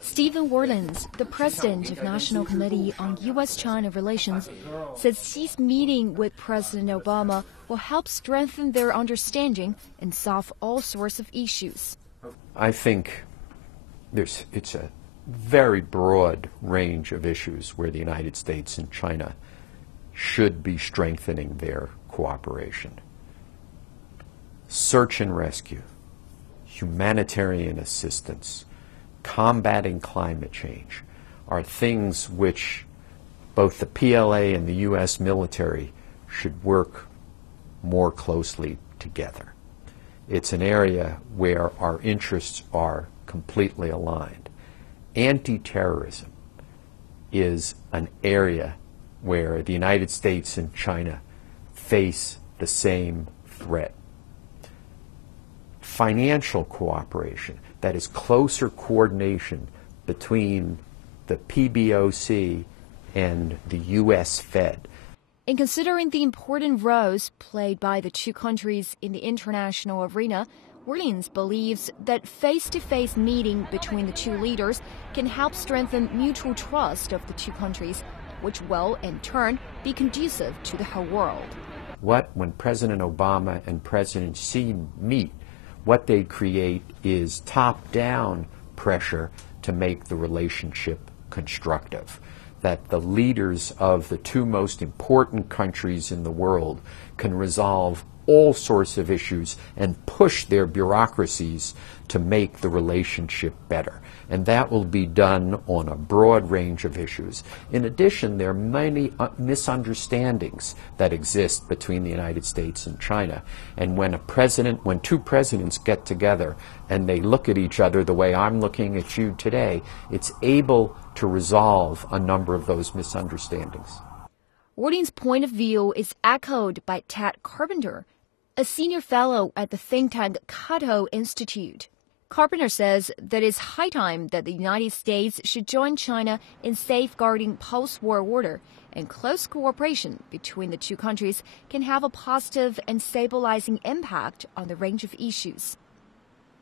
Stephen Warlins, the president of National Committee on U.S.-China Relations, says Xi's meeting with President Obama will help strengthen their understanding and solve all sorts of issues. I think it's a very broad range of issues where the United States and China should be strengthening their cooperation. Search and rescue, humanitarian assistance, combating climate change are things which both the PLA and the U.S. military should work more closely together. It's an area where our interests are completely aligned. Anti-terrorism is an area where the United States and China face the same threat. Financial cooperation, that is closer coordination between the PBOC and the U.S. Fed. In considering the important roles played by the two countries in the international arena, Warlins believes that face-to-face meeting between the two leaders can help strengthen mutual trust of the two countries, which will, in turn, be conducive to the whole world. When President Obama and President Xi meet, what they create is top-down pressure to make the relationship constructive, that the leaders of the two most important countries in the world can resolve all sorts of issues and push their bureaucracies to make the relationship better. And that will be done on a broad range of issues. In addition, there are many misunderstandings that exist between the United States and China. And when two presidents get together and they look at each other the way I'm looking at you today, it's able to resolve a number of those misunderstandings. Warlins' point of view is echoed by Ted Carpenter, a senior fellow at the think tank Cato Institute. Carpenter says that it's high time that the United States should join China in safeguarding post-war order, and close cooperation between the two countries can have a positive and stabilizing impact on the range of issues.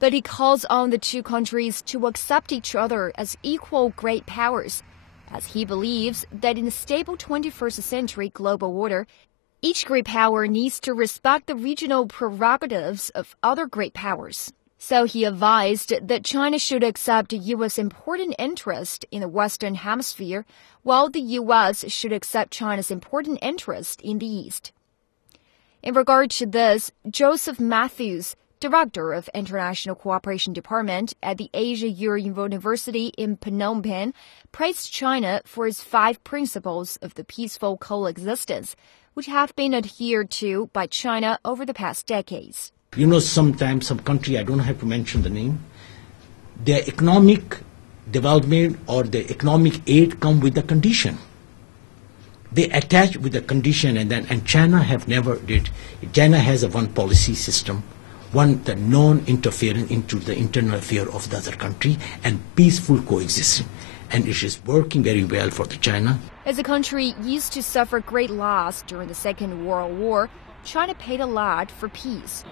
But he calls on the two countries to accept each other as equal great powers, as he believes that in a stable 21st century global order, each great power needs to respect the regional prerogatives of other great powers. So he advised that China should accept U.S. important interest in the Western Hemisphere, while the U.S. should accept China's important interest in the East. In regard to this, Joseph Matthews, Director of International Cooperation Department at the Asia University in Phnom Penh, praised China for its 5 principles of the peaceful coexistence, which have been adhered to by China over the past decades. You know, sometimes some country, I don't have to mention the name, their economic development or the economic aid come with a condition. They attach with a condition, and China have never did. China has a one policy system, the non-interference into the internal affair of the other country and peaceful coexistence. And it is working very well for China. As a country used to suffer great loss during the Second World War, China paid a lot for peace.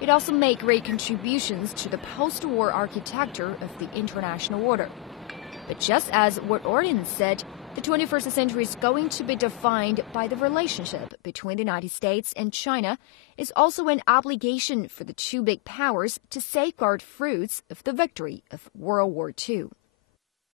It also made great contributions to the post-war architecture of the international order. But just as what Warlins said, the 21st century is going to be defined by the relationship between the United States and China. It's also an obligation for the two big powers to safeguard fruits of the victory of World War II.